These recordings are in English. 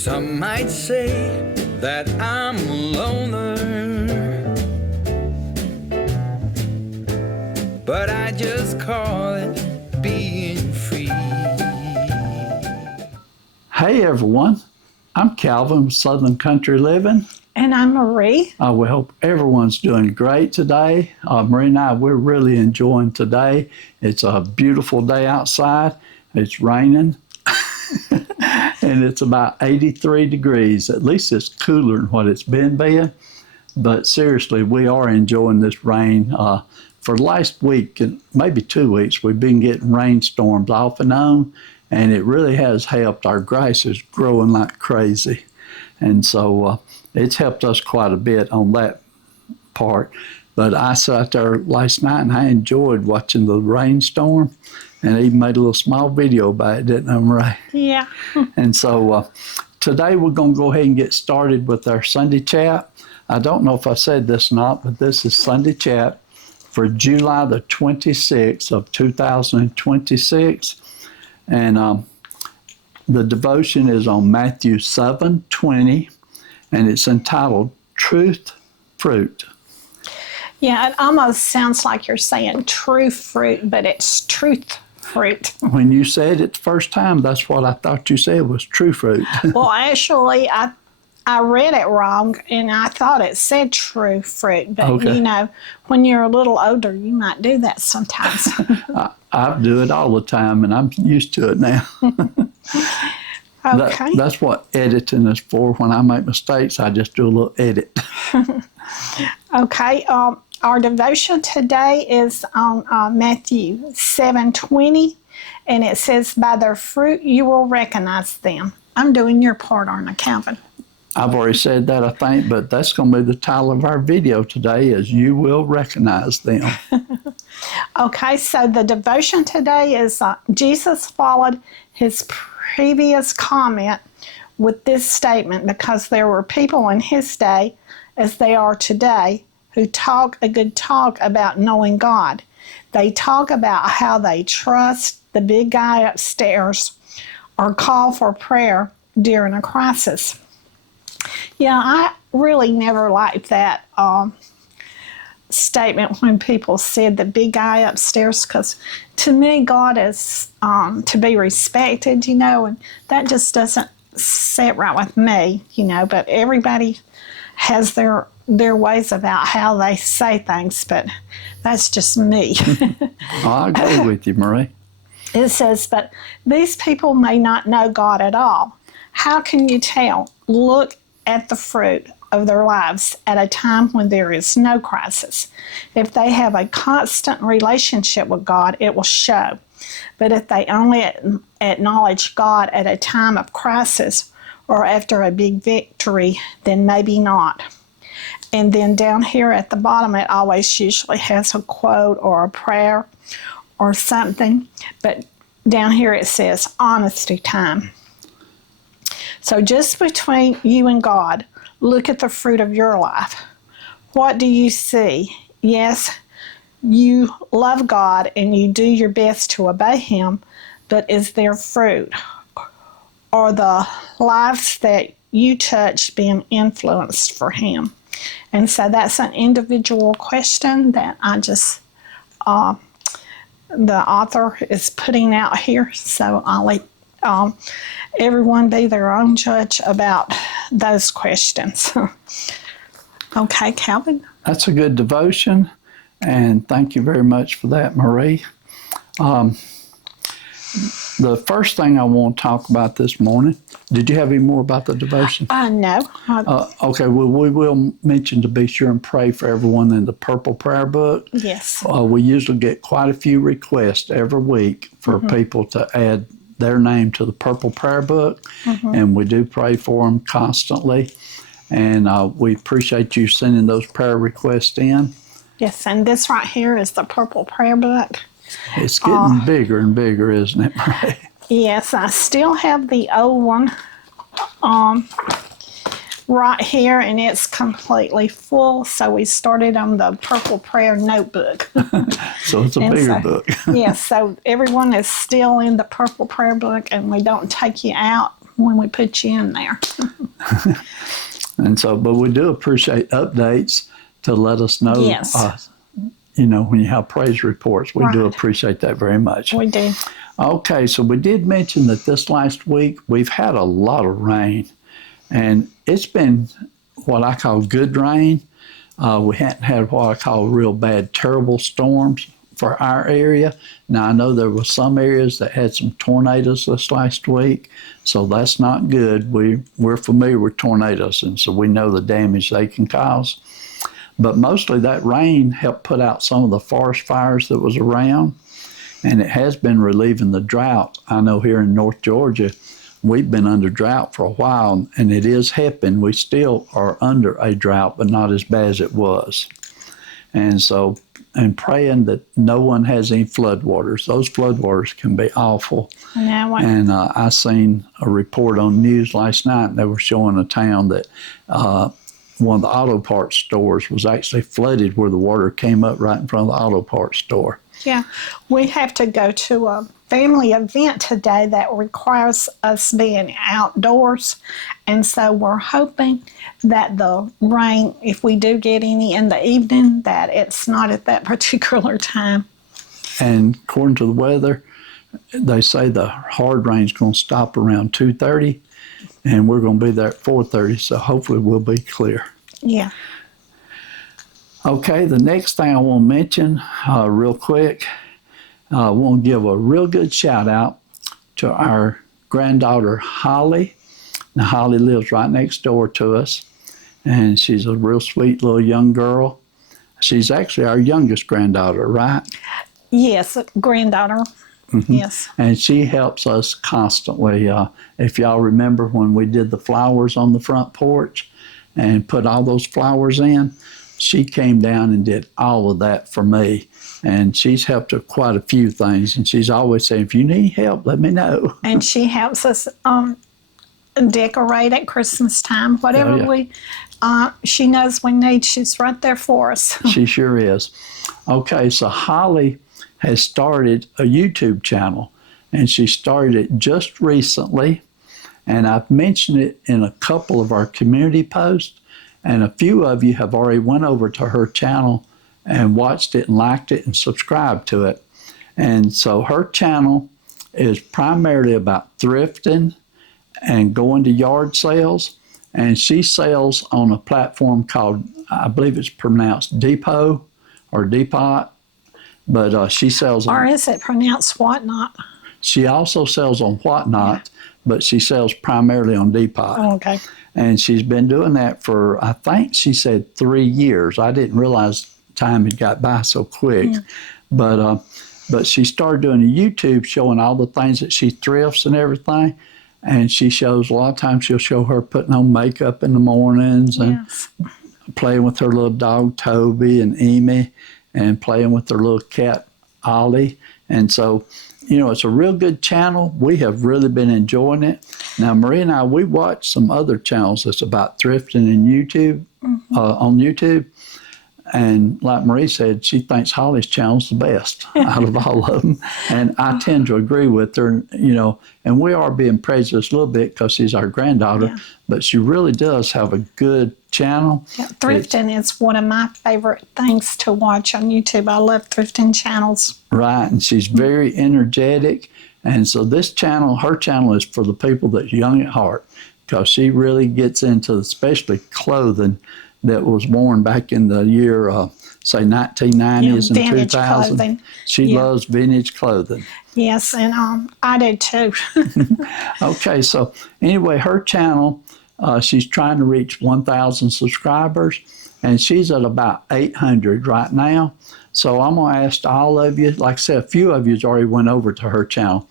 Some might say that I'm a loner, but I just call it being free. Hey everyone, I'm Calvin with Southern Country Living. And I'm Marie. We hope everyone's doing great today. Marie and I, we're really enjoying today. It's a beautiful day outside. It's raining and it's about 83 degrees. At least it's cooler than what it's been. But seriously, we are enjoying this rain. For the last week, and maybe 2 weeks, we've been getting rainstorms off and on, and it really has helped. Our grass is growing like crazy. And so it's helped us quite a bit on that part. But I sat there last night and I enjoyed watching the rainstorm, and I even made a little small video about it, didn't I, Marie? Yeah. And so today we're going to go ahead and get started with our Sunday chat. I don't know if I said this or not, but this is Sunday chat for July the 26th of 2026. And the devotion is on Matthew 7:20, and it's entitled Truth Fruit. Yeah, it almost sounds like you're saying true fruit, but it's truth fruit. When you said it the first time, that's what I thought you said was true fruit. Well, actually, I read it wrong, and I thought it said true fruit. But, Okay. you know, when you're a little older, you might do that sometimes. I do it all the time, and I'm used to it now. Okay. That's what editing is for. When I make mistakes, I just do a little edit. Okay. Our devotion today is on Matthew 7:20, and it says, "By their fruit you will recognize them." I'm doing your part, aren't I, Calvin? I've already said that, I think, but that's going to be the title of our video today is You Will Recognize Them. Okay, so the devotion today is Jesus followed his previous comment with this statement because there were people in his day, as they are today, who talk a good talk about knowing God. They talk about how they trust the big guy upstairs or call for prayer during a crisis. Yeah, I really never liked that statement when people said the big guy upstairs, because to me, God is to be respected, you know, and that just doesn't sit right with me, you know, but everybody has their ways about how they say things, but that's just me. I agree with you, Marie. It says, "But these people may not know God at all. How can you tell? Look at the fruit of their lives at a time when there is no crisis. If they have a constant relationship with God, it will show. But if they only acknowledge God at a time of crisis or after a big victory, then maybe not." And then down here at the bottom, it always usually has a quote or a prayer or something. But down here it says, "Honesty time." So just between you and God, look at the fruit of your life. What do you see? Yes, you love God and you do your best to obey him, but is there fruit? Are the lives that you touch being influenced for him? And so that's an individual question that I just, the author is putting out here. So I'll let everyone be their own judge about those questions. Okay, Calvin? That's a good devotion, and thank you very much for that, Marie. The first thing I want to talk about this morning, did you have any more about the devotion? No. Okay, well, we will mention to be sure and pray for everyone in the Purple Prayer Book. Yes. We usually get quite a few requests every week for people to add their name to the Purple Prayer Book, and we do pray for them constantly. And we appreciate you sending those prayer requests in. Yes, and this right here is the Purple Prayer Book. It's getting bigger and bigger, isn't it, Marie? Yes, I still have the old one right here, and it's completely full. So we started on the Purple Prayer Notebook. So it's a bigger book. Yes, so everyone is still in the Purple Prayer Book, and we don't take you out when we put you in there. And so, but we do appreciate updates to let us know, Yes. When you have praise reports. We do Right. appreciate that very much. We do. Okay, so we did mention that this last week we've had a lot of rain, and it's been what I call good rain. We hadn't had what I call real bad, terrible storms for our area. Now, I know there were some areas that had some tornadoes this last week, so that's not good. We're familiar with tornadoes, and so we know the damage they can cause. But mostly that rain helped put out some of the forest fires that was around, and it has been relieving the drought. I know here in North Georgia, we've been under drought for a while, and it is helping. We still are under a drought, but not as bad as it was. And so, and praying that no one has any floodwaters. Those floodwaters can be awful. Now, And I seen a report on news last night, and they were showing a town that one of the auto parts stores was actually flooded where the water came up right in front of the auto parts store. yeah, we have to go to a family event today that requires us being outdoors. And so we're hoping that the rain, if we do get any in the evening, that it's not at that particular time. And according to the weather, they say the hard rain's going to stop around 2:30, and we're going to be there at 4:30, so hopefully we'll be clear. Yeah. Okay, the next thing I want to mention real quick, I want to give a real good shout out to our granddaughter, Holly. Now, Holly lives right next door to us, and she's a real sweet little young girl. She's actually our youngest granddaughter, right? Yes, granddaughter. Mm-hmm. Yes. And she helps us constantly. If y'all remember when we did the flowers on the front porch and put all those flowers in, she came down and did all of that for me. And she's helped with quite a few things. And she's always saying, if you need help, let me know. And she helps us decorate at Christmas time. Whatever she knows we need, she's right there for us. She sure is. Okay, so Holly has started a YouTube channel, and she started it just recently. And I've mentioned it in a couple of our community posts, and a few of you have already went over to her channel and watched it and liked it and subscribed to it. And so her channel is primarily about thrifting and going to yard sales. And she sells on a platform called, I believe it's pronounced Depot or Depot, but she sells on, Or is it pronounced whatnot? she also sells on Whatnot, but she sells primarily on Depot. Oh, okay. And she's been doing that for, I think she said 3 years. I didn't realize time had got by so quick. But she started doing a YouTube showing all the things that she thrifts and everything. And she shows, a lot of times she'll show her putting on makeup in the mornings and playing with her little dog Toby and Amy and playing with her little cat Ollie. And so, it's a real good channel. We have really been enjoying it. Now, Marie and I, we watch some other channels that's about thrifting in YouTube, on YouTube. And like Marie said, she thinks Holly's channel's the best out of all of them. And I tend to agree with her, and we are being prejudiced a little bit because she's our granddaughter, but she really does have a good channel. Yeah, thrifting is one of my favorite things to watch on YouTube. I love thrifting channels. Right, and she's very energetic. And so this channel, her channel is for the people that's young at heart, because she really gets into especially clothing that was worn back in the year, say, 1990s and vintage 2000. clothing. She loves vintage clothing. Yes, and I do too. Okay, so anyway, her channel, she's trying to reach 1,000 subscribers, and she's at about 800 right now. So I'm going to ask all of you, like I said, a few of you already went over to her channel.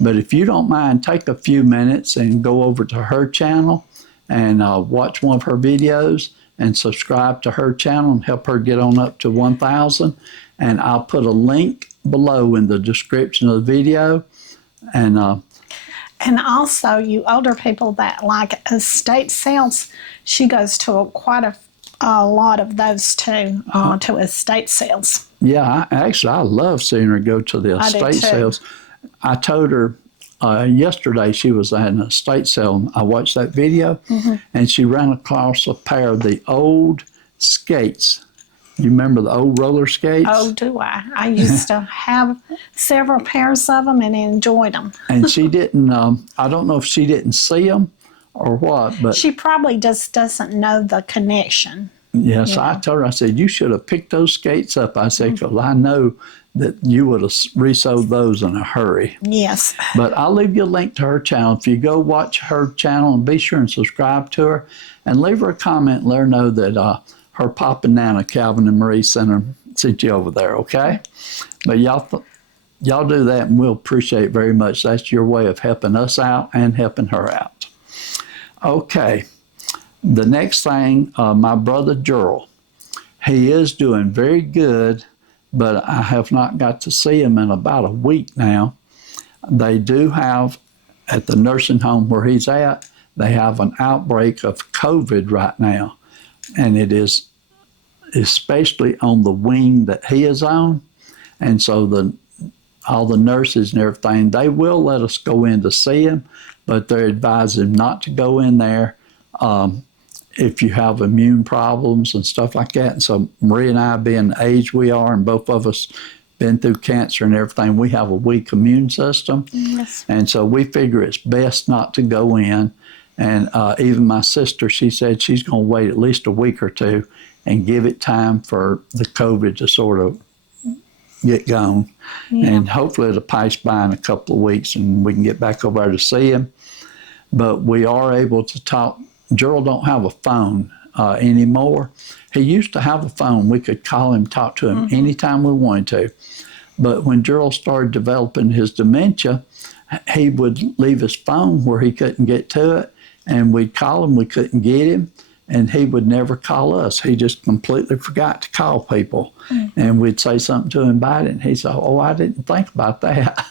But if you don't mind, take a few minutes and go over to her channel and watch one of her videos and subscribe to her channel and help her get on up to 1,000. And I'll put a link below in the description of the video. And also, you older people that like estate sales, she goes to quite a lot of those too, to estate sales. yeah, I love seeing her go to the I do estate too. sales. I told her yesterday she was at an estate sale. And I watched that video, and she ran across a pair of the old skates. You remember the old roller skates? Oh, do I? I used to have several pairs of them and enjoyed them. And she didn't, I don't know if she didn't see them or what, but She probably just doesn't know the connection. yes, I told her, I said, you should have picked those skates up. I said, because I know that you would have resold those in a hurry. Yes. But I'll leave you a link to her channel. If you go watch her channel, and be sure and subscribe to her and leave her a comment and let her know that her Papa and Nana, Calvin and Marie, sent you over there, okay? But y'all do that, and we'll appreciate it very much. That's your way of helping us out and helping her out. Okay. The next thing, my brother Gerald, he is doing very good, but I have not got to see him in about a week now. They do have, at the nursing home where he's at, they have an outbreak of COVID right now. And it is especially on the wing that he is on. And so all the nurses and everything, they will let us go in to see him, but they're advising not to go in there if you have immune problems and stuff like that. And so Marie and I, being the age we are, and both of us been through cancer and everything, we have a weak immune system. Yes. And so we figure it's best not to go in. And even my sister, she said she's going to wait at least a week or two and give it time for the COVID to sort of get going. Yeah. And hopefully it'll pass by in a couple of weeks and we can get back over there to see him. But we are able to talk. Gerald don't have a phone anymore. He used to have a phone. We could call him, talk to him anytime we wanted to. But when Gerald started developing his dementia, he would leave his phone where he couldn't get to it, and we'd call him, we couldn't get him, and he would never call us. He just completely forgot to call people. And we'd say something to him about it, and he'd say, oh, I didn't think about that.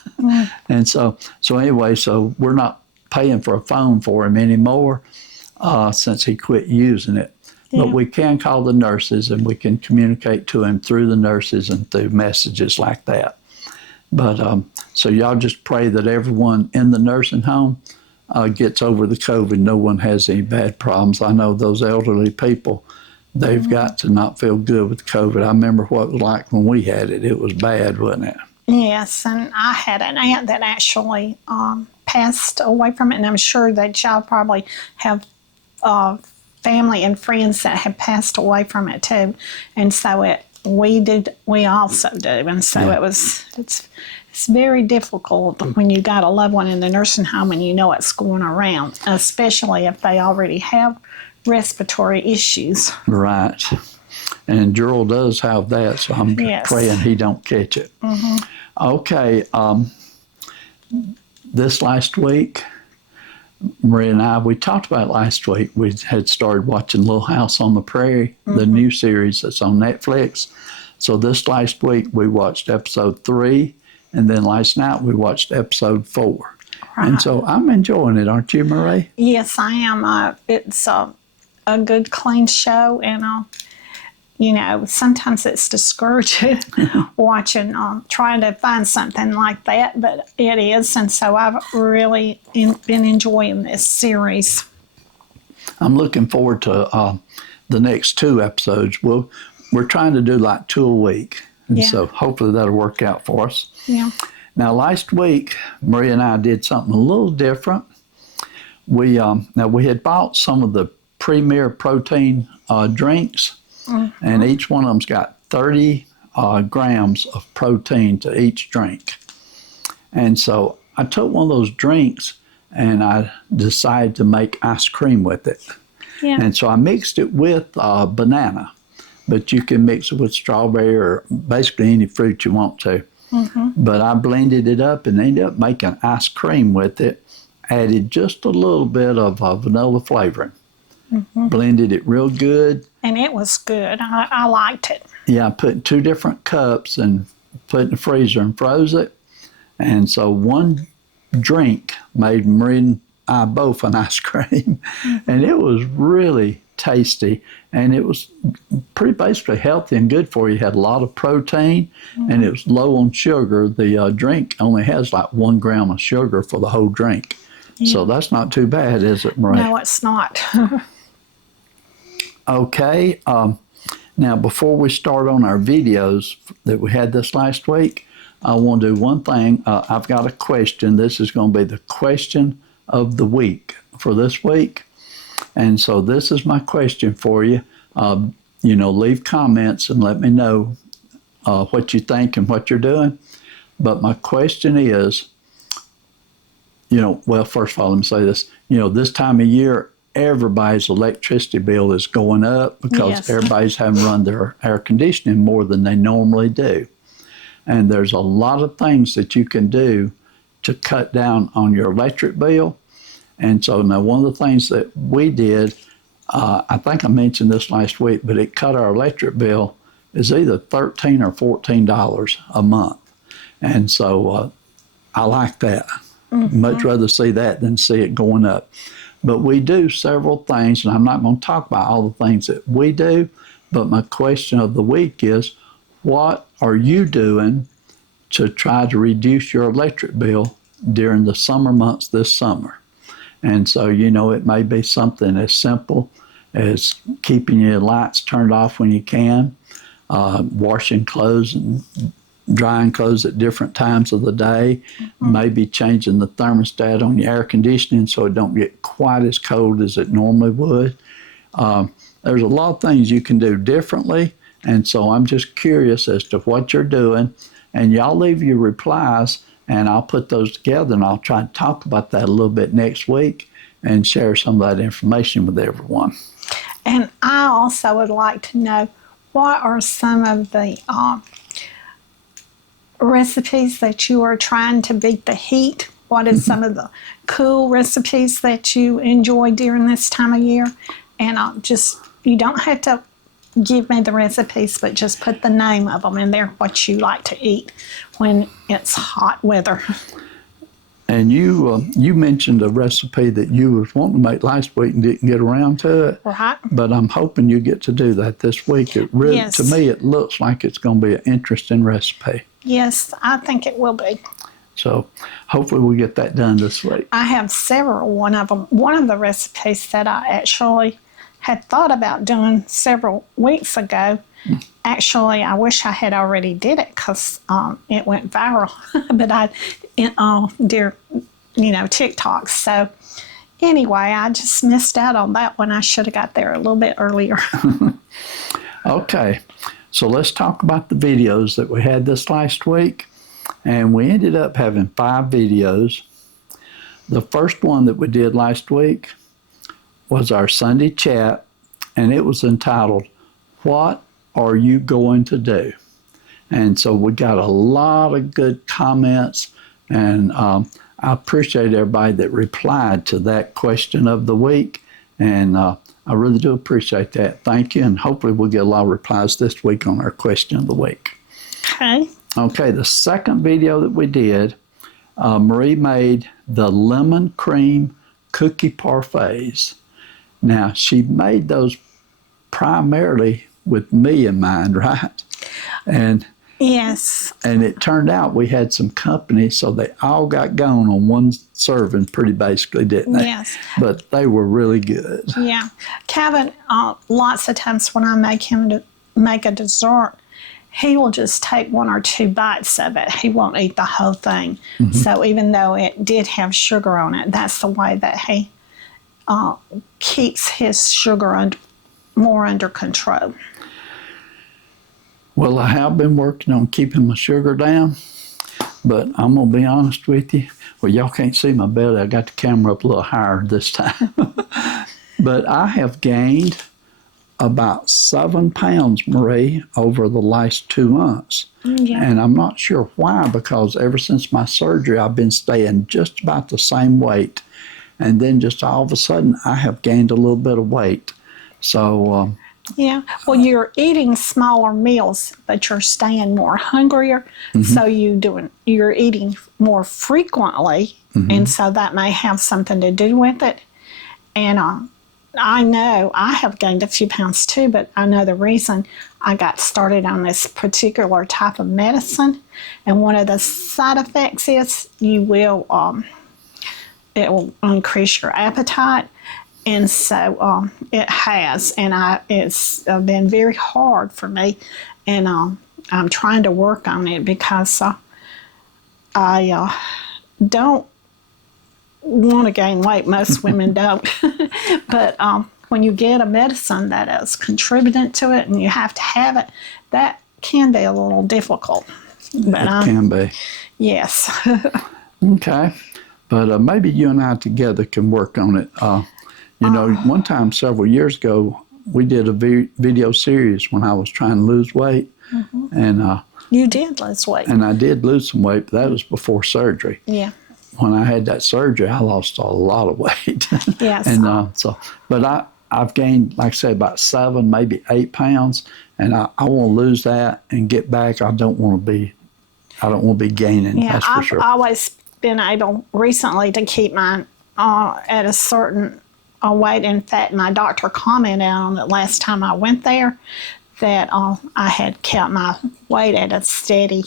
And so anyway, so we're not paying for a phone for him anymore since he quit using it. Yeah. But we can call the nurses, and we can communicate to him through the nurses and through messages like that. But so y'all just pray that everyone in the nursing home gets over the COVID. No one has any bad problems. I know those elderly people, they've got to not feel good with COVID. I remember what it was like when we had it. It was bad, wasn't it? Yes, and I had an aunt that actually passed away from it, and I'm sure that y'all probably have family and friends that have passed away from it too. And so we also do. And so Yeah. it's very difficult when you got a loved one in the nursing home and you know what's going around, especially if they already have respiratory issues. Right. And Gerald does have that, so I'm Yes. praying he don't catch it. Okay. This last week, Marie and I, we talked about it last week. We had started watching Little House on the Prairie, the new series that's on Netflix. So this last week, we watched episode 3, and then last night we watched episode 4. And so I'm enjoying it, aren't you, Marie? Yes, I am. It's a good, clean show, and sometimes it's discouraging watching, trying to find something like that, but it is, and so I've really been enjoying this series. I'm looking forward to the next 2 episodes. We're trying to do like 2 a week, and so hopefully that'll work out for us. Yeah. Now, last week, Marie and I did something a little different. We had bought some of the Premier protein drinks, and each one of them's got 30 grams of protein to each drink. And so I took one of those drinks and I decided to make ice cream with it. Yeah. And so I mixed it with banana, but you can mix it with strawberry or basically any fruit you want to. But I blended it up and ended up making ice cream with it, added just a little bit of vanilla flavoring. Blended it real good. And it was good. I liked it. Yeah, I put in 2 different cups and put it in the freezer and froze it. And so one drink made Marie and I both an ice cream. And it was really tasty, and it was pretty basically healthy and good for you. It had a lot of protein, and it was low on sugar. The drink only has like 1 gram of sugar for the whole drink. So that's not too bad, is it, Marie? No, it's not. Okay. Now, before we start on our videos that we had this last week, I want to do one thing. I've got a question. This is going to be the question of the week for this week. And so this is my question for you. Leave comments and let me know what you think and what you're doing. But my question is, well, first of all, let me say this. This time of year, everybody's electricity bill is going up because everybody's having to run their air conditioning more than they normally do. And there's a lot of things that you can do to cut down on your electric bill. And so now one of the things that we did, I think I mentioned this last week, but it cut our electric bill is either $13 or $14 a month. And so I like that. Much rather see that than see it going up. But we do several things, and I'm not going to talk about all the things that we do, but my question of the week is, what are you doing to try to reduce your electric bill during the summer months this summer? And so, it may be something as simple as keeping your lights turned off when you can, washing clothes and drying clothes at different times of the day, maybe changing the thermostat on your air conditioning so it don't get quite as cold as it normally would. There's a lot of things you can do differently, and so I'm just curious as to what you're doing, and y'all leave your replies, and I'll put those together, and I'll try to talk about that a little bit next week and share some of that information with everyone. And I also would like to know, what are some of the recipes that you are trying to beat the heat? What is some of the cool recipes that you enjoy during this time of year? And you don't have to give me the recipes, but just put the name of them in there, what you like to eat when it's hot weather. And you mentioned a recipe that you was wanting to make last week and didn't get around to it. Right. But I'm hoping you get to do that this week. It really, to me, it looks like it's going to be an interesting recipe. Yes, I think it will be. So hopefully we'll get that done this week. I have several. One of the recipes that I actually had thought about doing several weeks ago. Actually, I wish I had already did it because it went viral. But TikTok. So anyway, I just missed out on that one. I should have got there a little bit earlier. Okay, so let's talk about the videos that we had this last week. And we ended up having 5 videos. The first one that we did last week was our Sunday chat, and it was entitled, "What Are You Going to Do?" And so we got a lot of good comments, and I appreciate everybody that replied to that question of the week, and I really do appreciate that. Thank you, and hopefully we'll get a lot of replies this week on our question of the week. Okay, the second video that we did, Marie made the lemon cream cookie parfaits. Now, she made those primarily with me in mind, right? And yes. And it turned out we had some company, so they all got gone on one serving pretty basically, didn't they? Yes. But they were really good. Yeah. Kevin, lots of times when I make him to make a dessert, he will just take 1 or 2 bites of it. He won't eat the whole thing. So even though it did have sugar on it, that's the way that he keeps his sugar more under control. Well, I have been working on keeping my sugar down, but I'm going to be honest with you. Well, y'all can't see my belly. I got the camera up a little higher this time. But I have gained about 7 pounds, Marie, over the last 2 months. Yeah. And I'm not sure why, because ever since my surgery, I've been staying just about the same weight. And then just all of a sudden, I have gained a little bit of weight. So, yeah. Well, you're eating smaller meals, but you're staying more hungrier. So you're eating more frequently, and so that may have something to do with it. And I know I have gained a few pounds too, but I know the reason I got started on this particular type of medicine. And one of the side effects is it will increase your appetite. And so it has, and it's been very hard for me. And I'm trying to work on it because I don't want to gain weight. Most women don't. But when you get a medicine that is contributing to it and you have to have it, that can be a little difficult. But It can be. yes. Okay. But maybe you and I together can work on it. One time several years ago, we did a video series when I was trying to lose weight. And You did lose weight. and I did lose some weight, but that was before surgery. Yeah. When I had that surgery, I lost a lot of weight. Yes. And but I've gained, like I said, about 7, maybe 8 pounds, and I want to lose that and get back. I don't want to be gaining. Yeah, that's for I've sure. always been able recently to keep mine at a certain weight. In fact, my doctor commented on it last time I went there that I had kept my weight at a steady,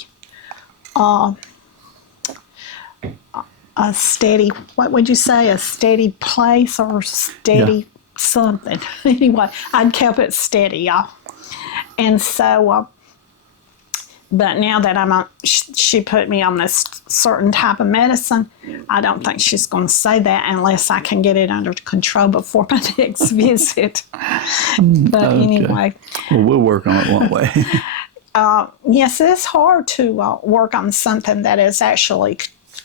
what would you say, a steady place or steady something. Anyway, I'd kept it steady, y'all. And so, but now that I'm on, she put me on this certain type of medicine, I don't think she's going to say that unless I can get it under control before my next visit. But anyway. Well, we'll work on it one way. Yes, it's hard to work on something that is actually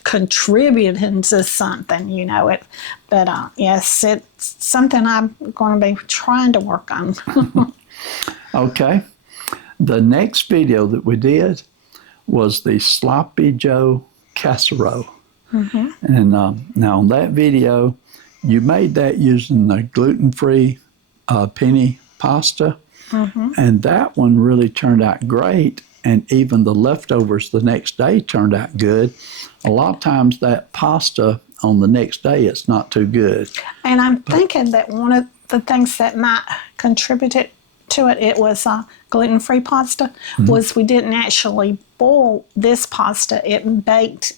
contributing to something, But yes, it's something I'm going to be trying to work on. Okay. The next video that we did was the Sloppy Joe casserole. And now on that video, you made that using the gluten-free penny pasta. And that one really turned out great. And even the leftovers the next day turned out good. A lot of times that pasta on the next day, it's not too good. And I'm thinking that one of the things that might contribute to it was gluten-free pasta, was we didn't actually boil this pasta. It baked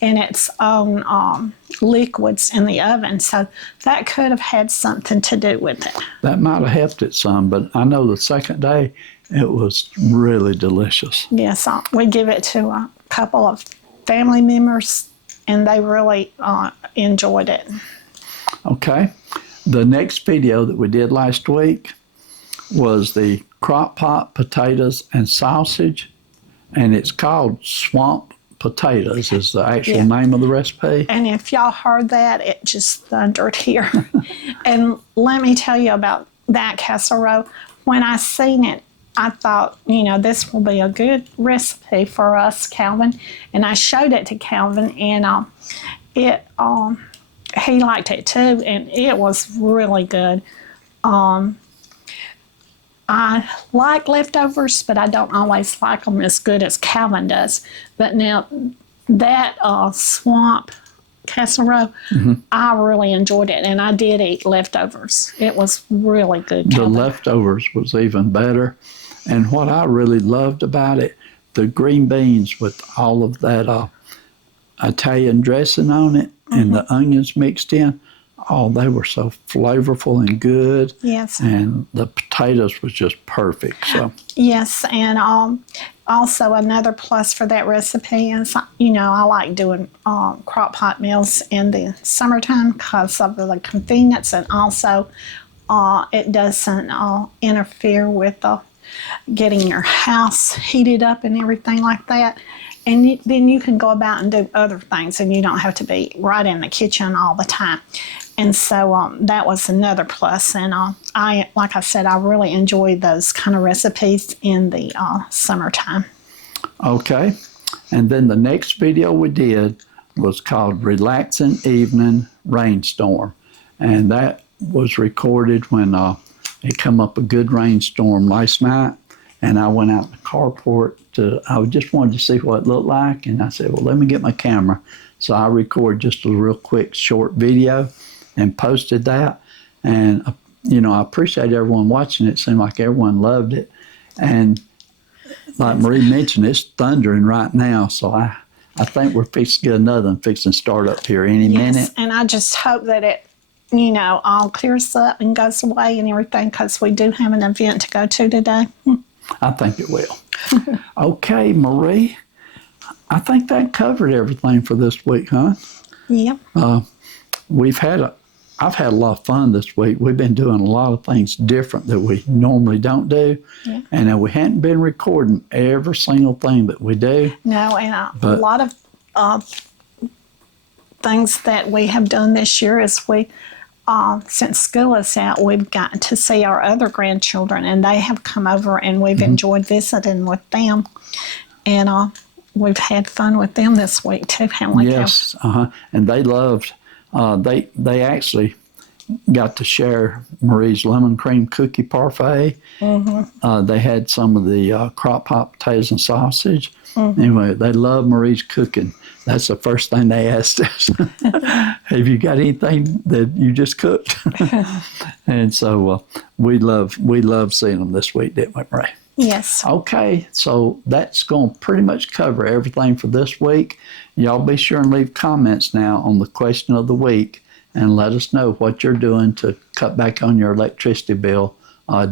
in its own liquids in the oven. So that could have had something to do with it. That might have helped it some, but I know the second day it was really delicious. Yes, we give it to a couple of family members, and they really enjoyed it. Okay. The next video that we did last week was the crock pot potatoes and sausage, and it's called swamp potatoes is the actual name of the recipe. And if y'all heard that, it just thundered here. And let me tell you about that casserole. When I seen it, I thought, this will be a good recipe for us, Calvin. And I showed it to Calvin, and he liked it too, and it was really good. I like leftovers, but I don't always like them as good as Calvin does. But now that swamp casserole, I really enjoyed it, and I did eat leftovers. It was really good, Calvin. The leftovers was even better. And what I really loved about it, the green beans with all of that Italian dressing on it and the onions mixed in. Oh, they were so flavorful and good. Yes. And the potatoes was just perfect. So yes, and also another plus for that recipe is, I like doing crock pot meals in the summertime because of the convenience, and also it doesn't interfere with getting your house heated up and everything like that. And then you can go about and do other things, and you don't have to be right in the kitchen all the time. And so that was another plus. And like I said, I really enjoyed those kind of recipes in the summertime. Okay. And then the next video we did was called Relaxing Evening Rainstorm. And that was recorded when it come up a good rainstorm last night. And I went out in the carport I just wanted to see what it looked like. And I said, well, let me get my camera. So I recorded just a real quick short video and posted that. And, I appreciate everyone watching. It seemed like everyone loved it. And like Marie mentioned, it's thundering right now. So I think we're fixing to get another one fixing to start up here any minute. And I just hope that it, all clears up and goes away and everything, because we do have an event to go to today. I think it will. Okay, Marie, I think that covered everything for this week, huh? Yeah. I've had a lot of fun this week. We've been doing a lot of things different that we normally don't do. Yeah. And we hadn't been recording every single thing that we do. No, and a lot of things that we have done this year is since school is out, we've gotten to see our other grandchildren, and they have come over, and we've enjoyed visiting with them. And we've had fun with them this week too, haven't we? Yes, and they loved. They actually got to share Marie's lemon cream cookie parfait. They had some of the crock pot potatoes and sausage. Anyway, they love Marie's cooking. That's the first thing they asked us. Have you got anything that you just cooked? And so we love seeing them this week, didn't we, Marie? Yes. Okay, so that's going to pretty much cover everything for this week. Y'all be sure and leave comments now on the question of the week and let us know what you're doing to cut back on your electricity bill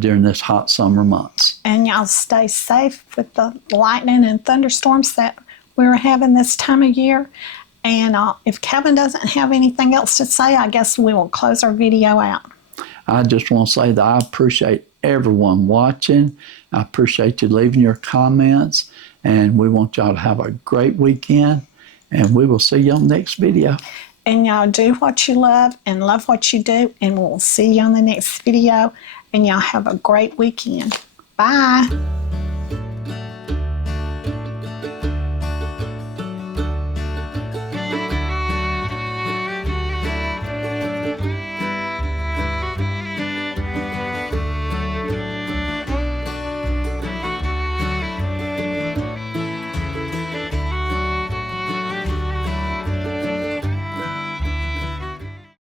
during this hot summer months. And y'all stay safe with the lightning and thunderstorms that we're having this time of year. And if Kevin doesn't have anything else to say, I guess we will close our video out. I just want to say that I appreciate everyone watching. I appreciate you leaving your comments. And we want y'all to have a great weekend. And we will see you on the next video. And y'all do what you love and love what you do. And we'll see you on the next video. And y'all have a great weekend. Bye.